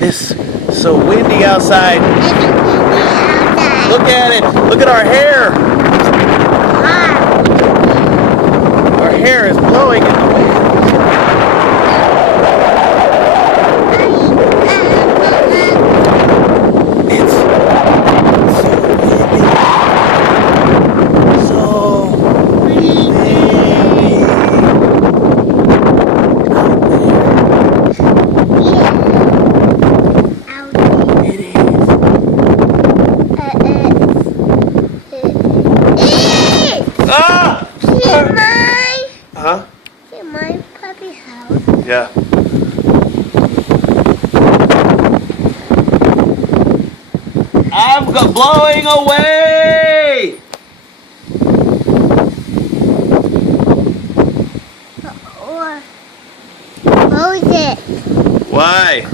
It's so windy outside. It's windy outside. Look at it. Look at our hair. Hot. Our hair is blowing in the wind. It's so windy. So windy. Out there. It is. Ah! See my, Huh? see my puppy house. Yeah. I'm blowing away! Or, what was it? Why?